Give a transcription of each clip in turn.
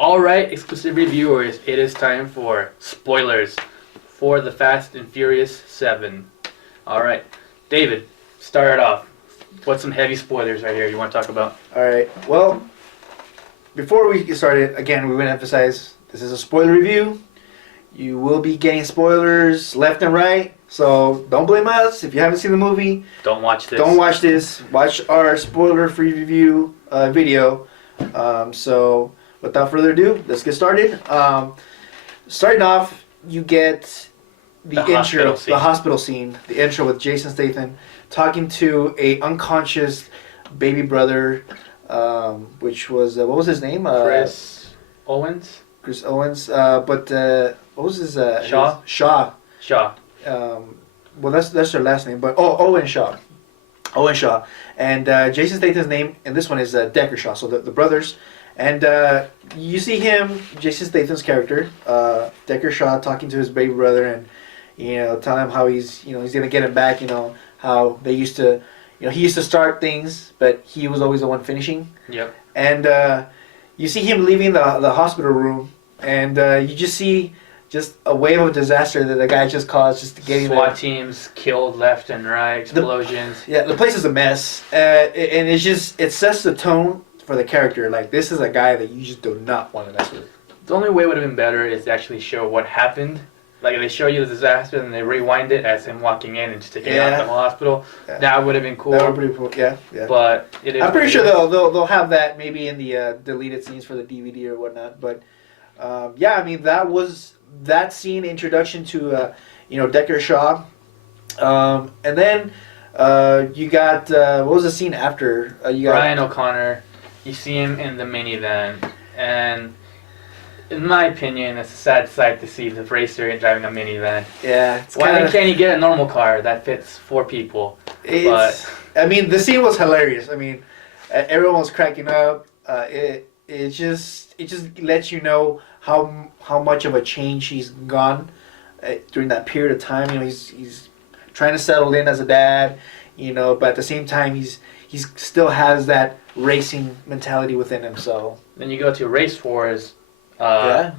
Alright, exclusive reviewers, it is time for spoilers for the Fast and Furious 7. Alright, David, start it off. What's some heavy spoilers right here you want to talk about? Alright, well, before we get started, again, we want to emphasize this is a spoiler review. You will be getting spoilers left and right, so don't blame us if you haven't seen the movie. Don't watch this. Don't watch this. Watch our spoiler-free review video. So, without further ado, let's get started. Starting off, you get the intro, the hospital scene, the intro with Jason Statham talking to a unconscious baby brother, which was what was his name? Chris Owens. Chris Owens. But what was his? Shaw. Shaw. Well, that's their last name, but Owen Shaw. Owen Shaw. And Jason Statham's name in this one is Decker Shaw. So the brothers. And you see him, Jason Statham's character, Decker Shaw, talking to his baby brother, and telling him how he's gonna get him back. How they used to, he used to start things, but he was always the one finishing. Yep. And you see him leaving the hospital room, and you just see just a wave of disaster that the guy just caused, just getting SWAT teams killed left and right, explosions. The place is a mess, and it sets the tone for the character. Like, this is a guy that you just do not want to mess with. The only way it would have been better is to actually show what happened. Like, they show you the disaster and they rewind it as him walking in and just taking out the whole hospital. Yeah. That would have been cool. That would be cool. Yeah. But it is. I'm pretty sure they'll have that maybe in the deleted scenes for the DVD or whatnot. But I mean, that scene, introduction to Decker Shaw, and then you got what was the scene after? You got Brian O'Connor. You see him in the minivan, and in my opinion, it's a sad sight to see the racer driving a minivan. Yeah. Why can't he get a normal car that fits 4 people? I mean, the scene was hilarious. I mean, everyone was cracking up. It just lets you know how much of a change he's gone during that period of time. He's trying to settle in as a dad, but at the same time he's still has that racing mentality within him. So then you go to Race Wars. You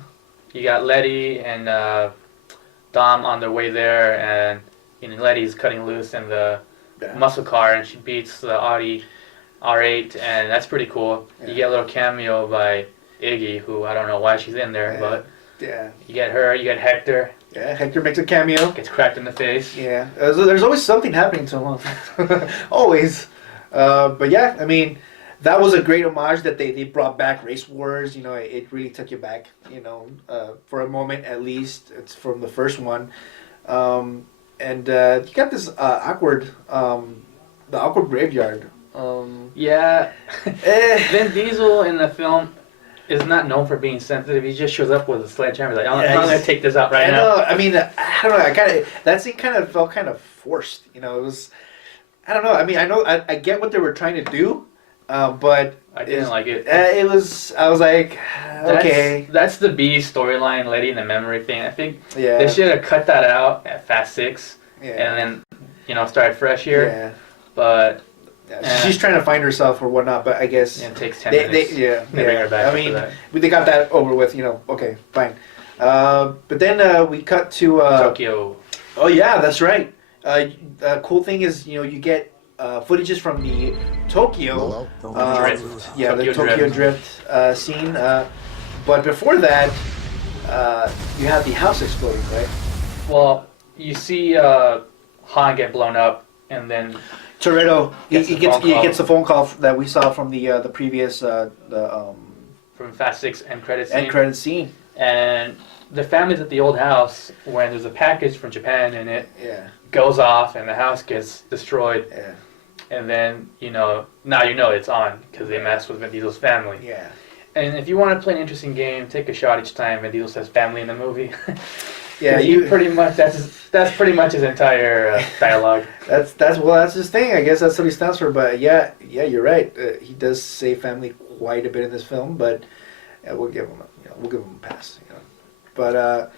got Letty and Dom on their way there, and Letty's cutting loose in the muscle car, and she beats the Audi R8, and that's pretty cool. Yeah. You get a little cameo by Iggy, who I don't know why she's in there, but you get her, you get Hector. Yeah, Hector makes a cameo. Gets cracked in the face. Yeah, there's always something happening to him. Always. But yeah, I mean, that was a great homage that they brought back Race Wars. It really took you back, for a moment at least. It's from the first one. And you got this the awkward graveyard. Vin Diesel in the film is not known for being sensitive. He just shows up with a sledgehammer. He's like, I'm going to take this out right now. I mean, I don't know. That scene kind of felt kind of forced. It was, I don't know. I mean, I get what they were trying to do. But I didn't like it. I was like, okay. That's the B storyline, Letty and the memory thing. I think they should have cut that out at Fast 6 and then, start fresh here. Yeah. But she's trying to find herself or whatnot, but I guess it takes 10 minutes. They bring her back. I mean, they got that over with, okay, fine. But then we cut to Tokyo. Oh yeah, that's right. Cool thing is, you get footages from the Tokyo Drift. Yeah, the Tokyo Drift scene. But before that, you have the house exploding, right? Well, you see Han get blown up, and then Toretto he gets the phone call that we saw from the previous from Fast 6 end credit scene. scene. And the family's at the old house when there's a package from Japan in it. Yeah. Goes off and the house gets destroyed. Yeah. And then, now it's on because they messed with Vin Diesel's family. Yeah. And if you want to play an interesting game, take a shot each time Vin Diesel says family in the movie. Yeah, you pretty much that's pretty much his entire dialogue. That's his thing. I guess that's what he stands for. But yeah, you're right. He does say family quite a bit in this film, but we'll give him a pass. But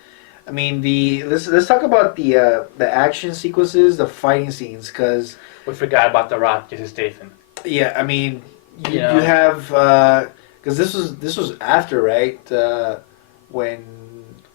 I mean, let's talk about the action sequences, the fighting scenes, because we forgot about The Rock, Jason Statham. Yeah, I mean, you have Because this was after, right? When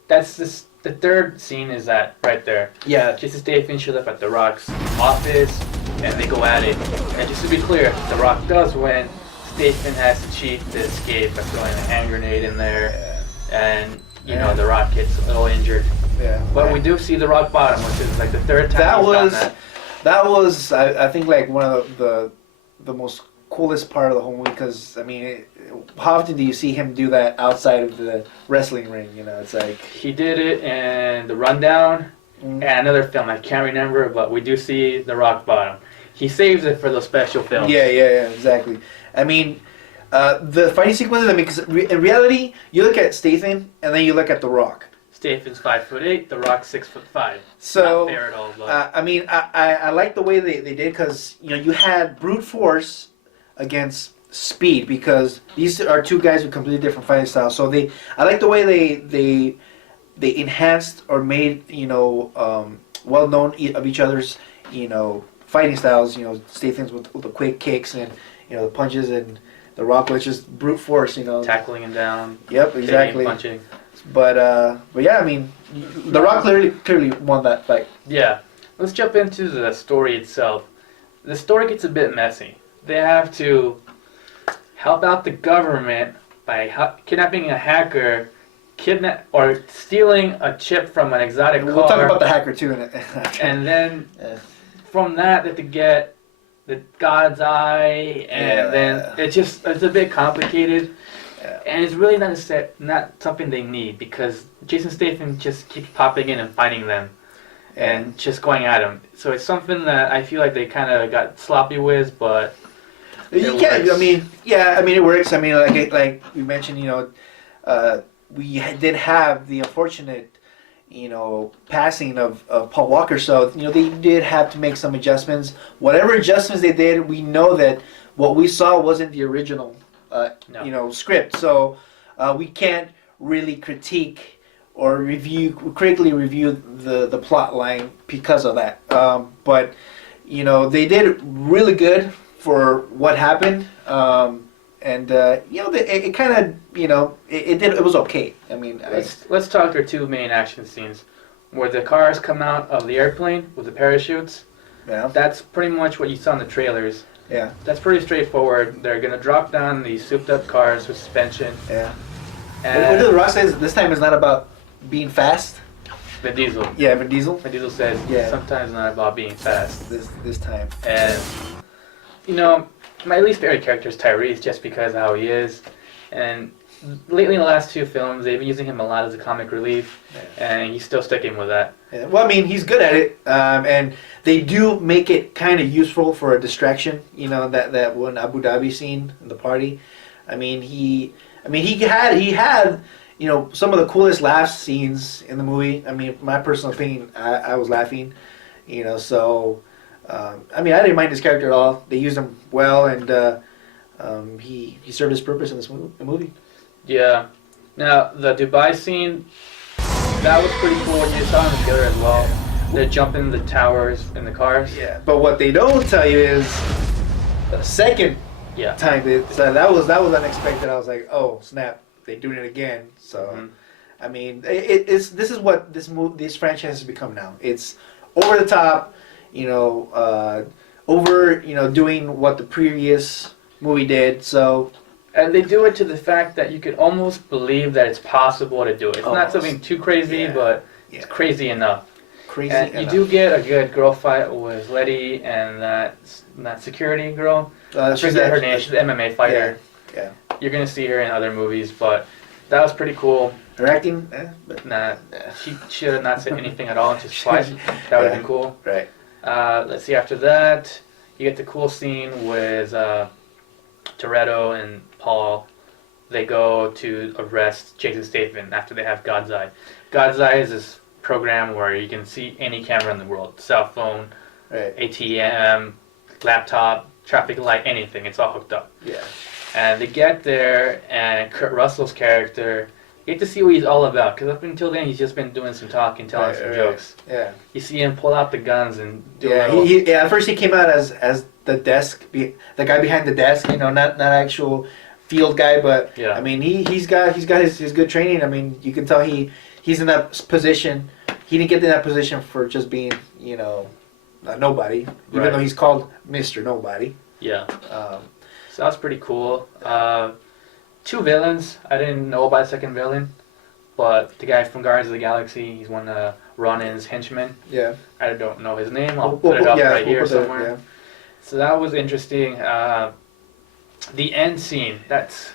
The third scene is that right there. Yeah. Jason Statham shows up at The Rock's office, and they go at it. And just to be clear, The Rock does win. Statham has to cheat to escape by throwing a hand grenade in there, and you know The Rock gets a little injured. Yeah. But we do see the rock bottom, which is like the third time he's done that. That was I think like one of the most coolest part of the whole movie, because I mean, how often do you see him do that outside of the wrestling ring? You know, it's like he did it in The Rundown and another film I can't remember, but we do see the rock bottom. He saves it for those special films. Yeah, exactly. I mean, the fighting sequences. I mean, because in reality, you look at Statham and then you look at The Rock. Statham's 5'8", The Rock's 6'5". So not fair at all. But I mean, I like the way they did, because you know you had brute force against speed, because these are two guys with completely different fighting styles. So I like the way they enhanced or made well known of each other's fighting styles. You know, Statham's with the quick kicks and the punches, and The Rock, which is brute force. Tackling him down. Yep, exactly. Punching. But yeah, I mean, The Rock clearly won that fight. Yeah. Let's jump into the story itself. The story gets a bit messy. They have to help out the government by kidnapping a hacker, or stealing a chip from an exotic car. We'll talk about the hacker too in it. And then from that, they have to get the God's Eye, and then it's a bit complicated. Yeah. And it's really not something they need, because Jason Statham just keeps popping in and fighting them and just going at them. So it's something that I feel like they kind of got sloppy with, but you can't. I mean, it works. I mean, like we mentioned, we did have the unfortunate, passing of Paul Walker. So they did have to make some adjustments. Whatever adjustments they did, we know that what we saw wasn't the original. No. Script. So we can't really critique or critically review the plot line because of that. But they did really good for what happened. It kind of it was okay. I mean, let's talk our two main action scenes where the cars come out of the airplane with the parachutes. Yeah. That's pretty much what you saw in the trailers. Yeah. That's pretty straightforward. They're going to drop down these souped-up cars with suspension. Yeah. And what did The Rock say? This time is not about being fast? Vin Diesel. Yeah, Vin Diesel. Vin Diesel says sometimes it's not about being fast. This time. And, my least favorite character is Tyrese, just because of how he is. And lately in the last two films, they've been using him a lot as a comic relief, and he's still sticking with that. Yeah. Well, I mean, he's good at it, and they do make it kind of useful for a distraction. That one Abu Dhabi scene in the party. I mean, he had some of the coolest laugh scenes in the movie. I mean, my personal opinion, I was laughing. So I mean, I didn't mind his character at all. They used him well, and he served his purpose in this movie. Yeah. Now, the Dubai scene, that was pretty cool. You saw in the trailer as well. Yeah. They're jumping the towers in the cars. Yeah. But what they don't tell you is the second time. So that was unexpected. I was like, oh, snap. They're doing it again. So, I mean, this is what this franchise has become now. It's over the top, doing what the previous movie did. So... And they do it to the fact that you could almost believe that it's possible to do it. It's not something too crazy, but it's crazy enough. You do get a good girl fight with Letty and that security girl. I forget her name. She's an MMA fighter. Yeah. You're going to see her in other movies, but that was pretty cool. Her acting? She should have not said anything at all and just fight. That would have been cool. Right. Let's see, after that, you get the cool scene with Toretto and Paul. They go to arrest Jason Statham after they have God's Eye. God's Eye is this program where you can see any camera in the world. Cell phone, ATM, laptop, traffic light, anything. It's all hooked up. Yeah. And they get there, and Kurt Russell's character, you get to see what he's all about. Because up until then, he's just been doing some talking, telling some jokes. Yeah. You see him pull out the guns and do at first he came out as the desk, the guy behind the desk, not actual field guy, but Yeah. I mean he's got his good training. I mean you can tell he's in that position. He didn't get in that position for just being a nobody, even though he's called Mr. Nobody. Yeah. So that's pretty cool. 2 villains. I didn't know about the second villain, but the guy from Guardians of the Galaxy, he's one of Ronin's henchmen. Yeah. I don't know his name. I'll put it up right here somewhere. Yeah. So that was interesting. The end scene, that's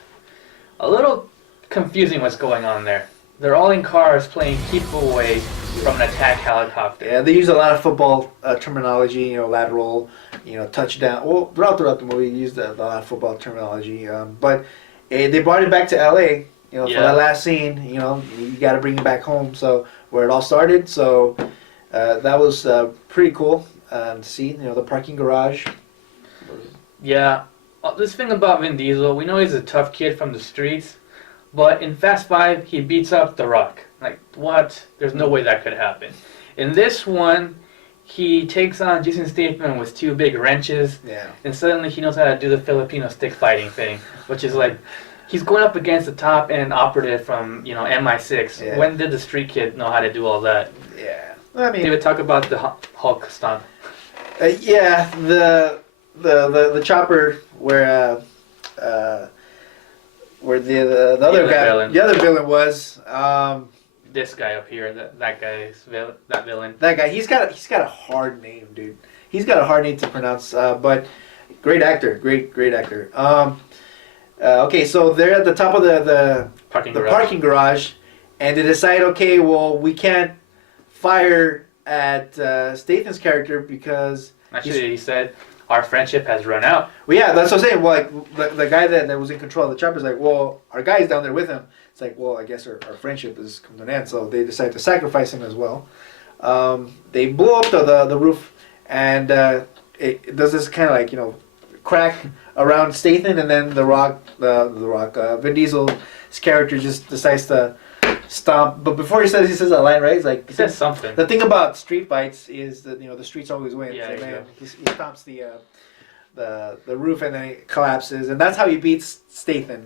a little confusing what's going on there. They're all in cars playing keep away from an attack helicopter. Yeah, they use a lot of football terminology, lateral, touchdown. Well, throughout the movie, they used a lot of football terminology. But they brought it back to L.A., for that last scene. You got to bring it back home, so where it all started. So that was pretty cool to see, the parking garage. Yeah. This thing about Vin Diesel, we know he's a tough kid from the streets, but in Fast 5, he beats up The Rock. Like, what? There's no way that could happen. In this one, he takes on Jason Statham with 2 big wrenches, and suddenly he knows how to do the Filipino stick fighting thing, which is like, he's going up against the top-end operative from, MI6. Yeah. When did the street kid know how to do all that? Yeah. I mean... They would talk about the Hulk stunt. The chopper where the other guy, the other villain was this guy up here, that villain. That guy, he's got a hard name, dude. He's got a hard name to pronounce, but great actor, great actor. Okay, so they're at the top of the parking garage, and they decide, okay, well, we can't fire at Statham's character because actually he said, our friendship has run out. Well, yeah, that's what I'm saying. Well, like the guy that was in control of the chopper is like, well, our guy's down there with him. It's like, well, I guess our friendship has come to an end, so they decide to sacrifice him as well. They blow up the roof, and it does this kind of like crack around Statham, and then Vin Diesel's character just decides to stomp. But before he says that line, right? It's like he says something. The thing about street fights is that the streets always win. Yeah, so then he stomps the roof, and then it collapses, and that's how he beats Statham.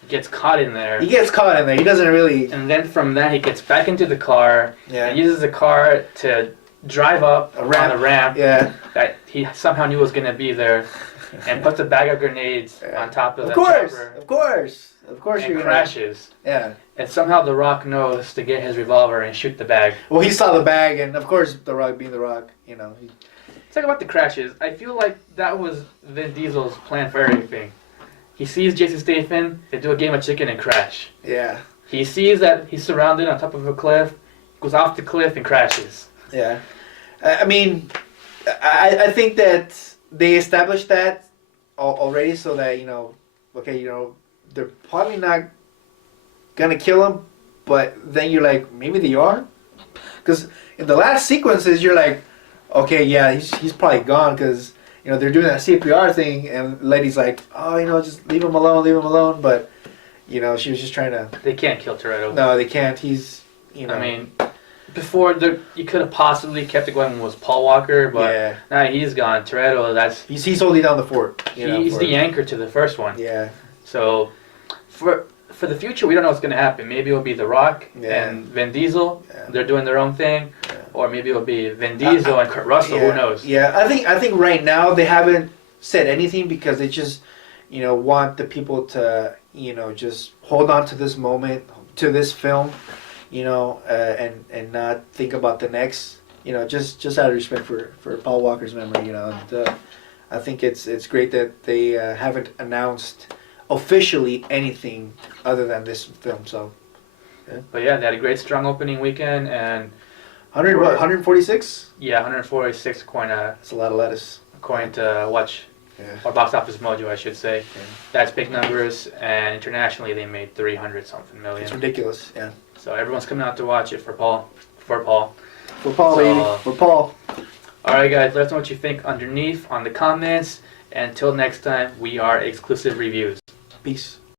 He gets caught in there. He doesn't really. And then from that, he gets back into the car. Yeah. And uses the car to drive up on the ramp. Yeah. That he somehow knew was gonna be there, and puts a bag of grenades on top of the chopper. Of course. And crashes. Yeah. And somehow The Rock knows to get his revolver and shoot the bag. Well, he saw the bag, and of course, The Rock being The Rock, Talk about the crashes. I feel like that was Vin Diesel's plan for everything. He sees Jason Statham, they do a game of chicken and crash. Yeah. He sees that he's surrounded on top of a cliff, goes off the cliff and crashes. Yeah. I mean, I think that they established that already so that, they're probably not gonna kill him, but then you're like, maybe they are? Because in the last sequences, you're like, okay, yeah, he's probably gone because, they're doing that CPR thing, and Letty's like, oh, just leave him alone, but, she was just trying to... They can't kill Toretto. No, they can't. He's, I mean, before, you could have possibly kept it going was Paul Walker, but now he's gone. Toretto, He's holding down the fort. He's the anchor to the first one. Yeah. So, for the future, we don't know what's going to happen. Maybe it'll be The Rock and Vin Diesel. Yeah. They're doing their own thing. Yeah. Or maybe it'll be Vin Diesel and Kurt Russell. Who knows? Yeah, I think right now they haven't said anything because they just, want the people to, just hold on to this moment, to this film, and not think about the next, just out of respect for Paul Walker's memory, And, I think it's great that they haven't announced officially anything other than this film. So, yeah. But yeah, they had a great strong opening weekend and 146? Yeah, 146 according to. That's a lot of lettuce. According to or Box Office Mojo, I should say. Yeah. That's big numbers, and internationally they made 300 something million. It's ridiculous. Yeah. So everyone's coming out to watch it for Paul. For Paul, baby. For Paul. All right, guys. Let us know what you think underneath on the comments. And until next time, we are Exclusive Reviews. Peace.